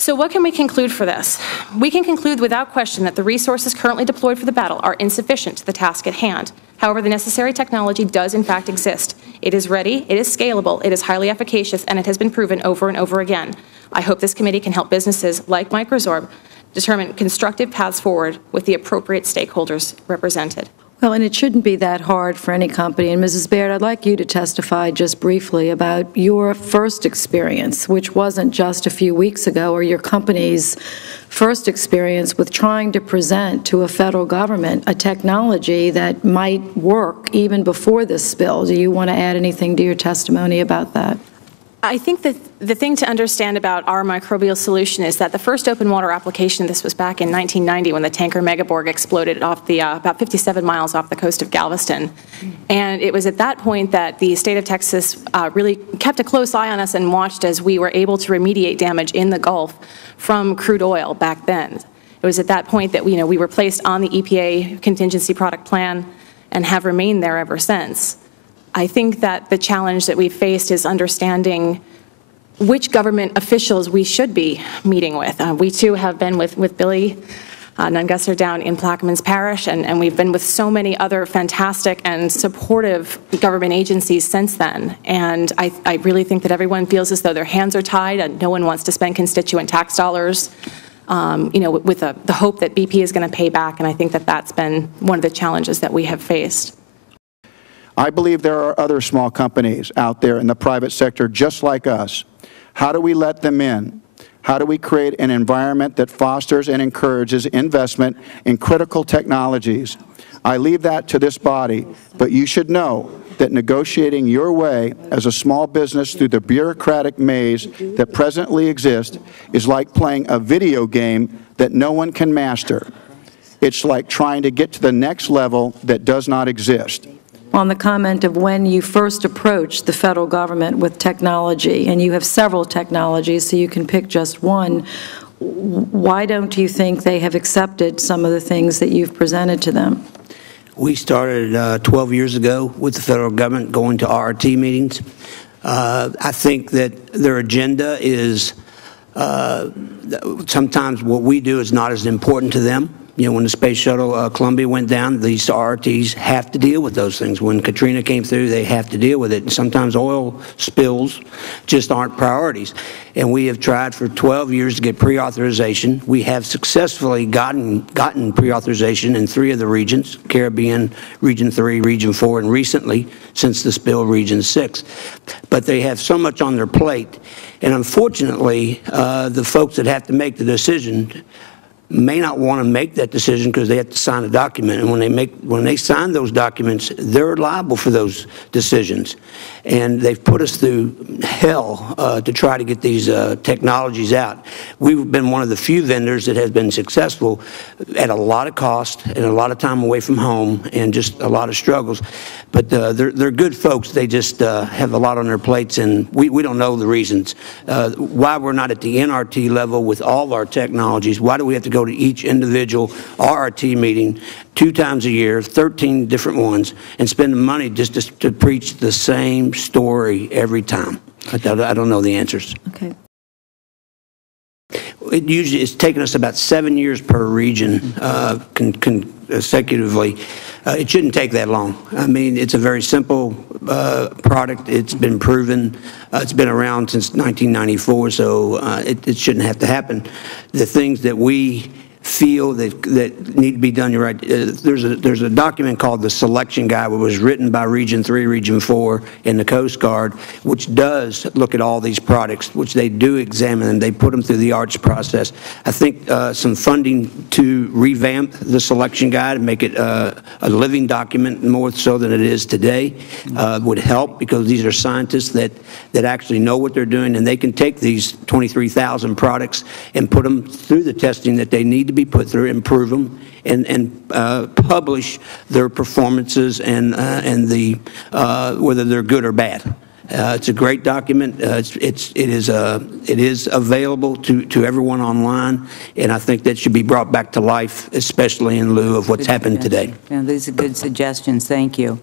So what can we conclude for this? We can conclude without question that the resources currently deployed for the battle are insufficient to the task at hand. However, the necessary technology does in fact exist. It is ready, it is scalable, it is highly efficacious, and it has been proven over and over again. I hope this committee can help businesses like Microsorb determine constructive paths forward with the appropriate stakeholders represented. Well, and it shouldn't be that hard for any company. And Mrs. Baird, I'd like you to testify just briefly about your first experience, which wasn't just a few weeks ago, or your company's first experience with trying to present to a federal government a technology that might work even before this spill. Do you want to add anything to your testimony about that? I think that the thing to understand about our microbial solution is that the first open water application, this was back in 1990 when the tanker Megaborg exploded off the about 57 miles off the coast of Galveston. And it was at that point that the state of Texas really kept a close eye on us and watched as we were able to remediate damage in the Gulf from crude oil back then. It was at that point that we were placed on the EPA contingency product plan and have remained there ever since. I think that the challenge that we've faced is understanding which government officials we should be meeting with. We too have been with Billy Nungusser down in Plaquemines Parish, and we've been with so many other fantastic and supportive government agencies since then. And I really think that everyone feels as though their hands are tied and no one wants to spend constituent tax dollars with the hope that BP is going to pay back. And I think that that's been one of the challenges that we have faced. I believe there are other small companies out there in the private sector just like us. How do we let them in? How do we create an environment that fosters and encourages investment in critical technologies? I leave that to this body, but you should know that negotiating your way as a small business through the bureaucratic maze that presently exists is like playing a video game that no one can master. It's like trying to get to the next level that does not exist. On the comment of when you first approached the federal government with technology, and you have several technologies, so you can pick just one, why don't you think they have accepted some of the things that you've presented to them? We started 12 years ago with the federal government going to RRT meetings. I think that their agenda is sometimes what we do is not as important to them. You know, when the Space Shuttle Columbia went down, these RRTs have to deal with those things. When Katrina came through, they have to deal with it. And sometimes oil spills just aren't priorities. And we have tried for 12 years to get pre-authorization. We have successfully gotten pre-authorization in 3 of the regions, Caribbean, Region 3, Region 4, and recently, since the spill, Region 6. But they have so much on their plate. And unfortunately, the folks that have to make the decision may not want to make that decision because they have to sign a document, and when they sign those documents, they're liable for those decisions. And they've put us through hell to try to get these technologies out. We've been one of the few vendors that has been successful at a lot of cost and a lot of time away from home and just a lot of struggles. But they're good folks. They just have a lot on their plates, and we don't know the reasons. Why we're not at the NRT level with all of our technologies. Why do we have to go to each individual RRT meeting 2 times a year, 13 different ones, and spend the money just to preach the same story every time? I don't know the answers. Okay. It's taken us about 7 years per region consecutively. It shouldn't take that long. I mean, it's a very simple product. It's been proven. It's been around since 1994, so it shouldn't have to happen. The things that we feel that need to be done, you're right. There's a document called the Selection Guide, which was written by Region 3, Region 4, and the Coast Guard, which does look at all these products, which they do examine, and they put them through the ARCH process. I think some funding to revamp the Selection Guide and make it a living document more so than it is today would help, because these are scientists that actually know what they're doing, and they can take these 23,000 products and put them through the testing that they need to be put through, improve them, and publish their performances and whether they're good or bad. It's a great document. It is available to everyone online, and I think that should be brought back to life, especially in lieu of what's happened today. Yeah, these are good suggestions. Thank you.